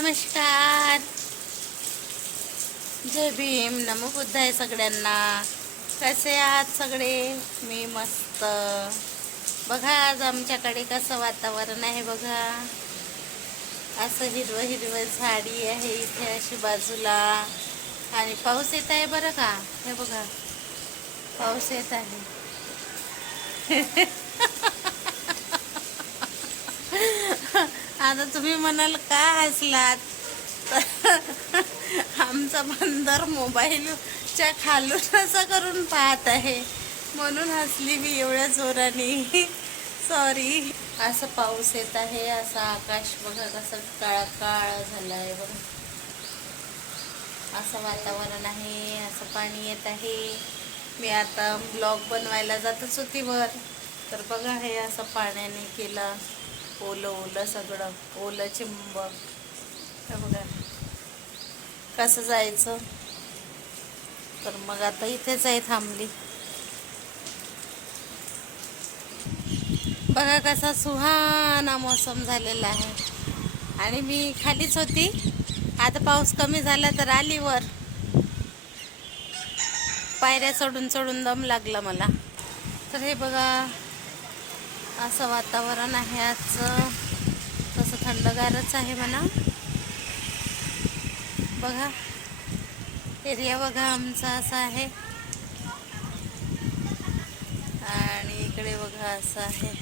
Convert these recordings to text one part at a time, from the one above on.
नमस्कार. जय भीम. नमो बुद्ध आहे सगळ्यांना. कसे आहात सगळे? मी मस्त. बघा आज आमच्याकडे कसं वातावरण आहे बघा. असं हिरवं हिरवं झाडी आहे इथे अशी बाजूला. आणि पाऊस येत आहे बरं का? हे बघा. पाऊस येत आहे. आता तुम्ही म्हणाल का हसलात? आमचा बंदर मोबाईलच्या खालून असं करून पाहत आहे. म्हणून हसली मी एवढ्या जोराने. सॉरी असं पाऊस येत आहे असं आकाश बघा कसं काळा काळा झालं आहे बघा. असं वातावरण आहे असं पाणी येत आहे. मी आता ब्लॉग बनवायला जातच होती वर. तर बघा हे असं पाण्याने केलं. ओलं ओलं सगळं. ओलं चिंब हे बघा. कसं जायचं? तर मग आता इथेच आहे थांबली. बघा कसा सुहाना मोसम झालेला आहे. आणि मी खालीच होती. आता पाऊस कमी झाला तर आली वर पायऱ्या चढून चढून दम लागला मला. तर हे बघा. असं वातावरण आहे आजचं. तसं थंडगारच आहे म्हणा. बघा एरिया बघा आमचा असा आहे. आणि इकडे बघा असं आहे.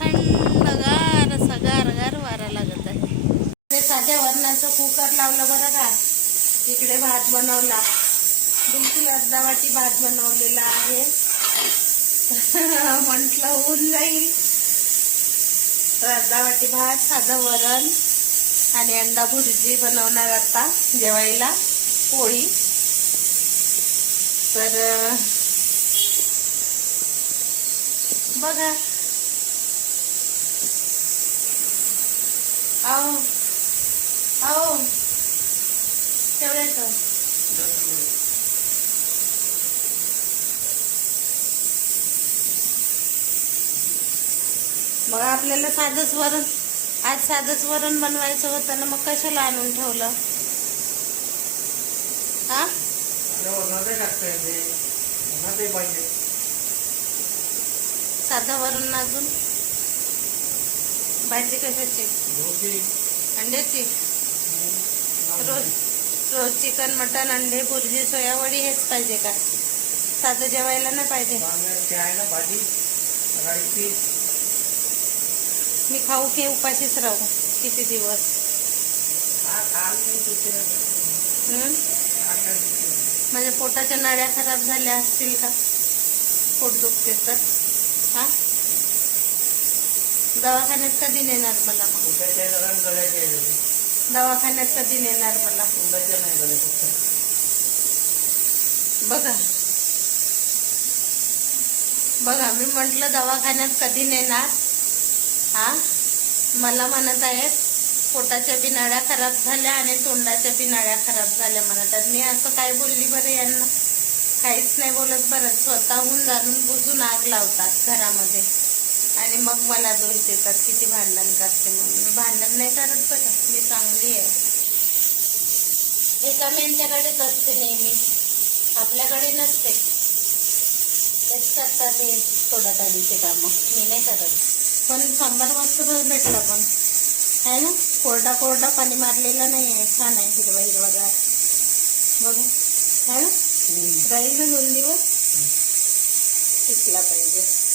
थंडगार असा गार वारा लागत आहे. साध्या वरणाचं कुकर लावलं बरं का? इकडे भात बनवला. बिलकुल अर्धा वाटी भात बनवलेला आहे. म्हटलं होऊन जाईल. तर अर्धा वाटी भात साधं वरण आणि अंडा भुर्जी बनवणार आता जेवायला पोळी. तर बघा. आओ आओ. तेवढ्याचं मग आपल्याला साधंच वरण आज साधंच वरण बनवायचं होतं ना मग कशाला आणून ठेवलं? हा? साधं वरण अजून? भाजी कशाची? अंड्याची? रोज रोज चिकन मटन अंडे भुर्जी सोयावडी हेच पाहिजे का? साधं जेवायला नाही पाहिजे? मी खाऊ की उपाशीच राहू किती दिवस. माझ्या पोटाच्या नळ्या खराब झाल्या असतील का? पोट दुखते तर. हा? दवाखान्यात कधी नेणार मला दवाखान्यात कधी नेणार मला? बघा. बघा मी म्हटलं दवाखान्यात कधी नेणार? हा? मला म्हणत आहेत पोटाच्या बिनाड्या खराब झाल्या आणि तोंडाच्या बिनाड्या खराब झाल्या म्हणतात मी असं काय बोलली बरं यांना? काहीच नाही बोलत बरं. स्वतःहून जाणून बुजून आग लावतात घरामध्ये. आणि मग मला दोष देतात. किती भांडण करते म्हणून. मी भांडण नाही करत बरं. मी चांगली आहे. एकामेंच्याकडेच असते नेहमी. आपल्याकडे नसते. तेच करतात हे. तोडाताडीचे कामं. मी नाही करत. पण सांबार मस्त भेटला पण. आहे ना? कोरडा कोरडा पाणी मारलेला नाही आहे. छान आहे हिरवा हिरवागार बघा. आहे ना? राहील ना दोन दिवस. टिकला पाहिजे.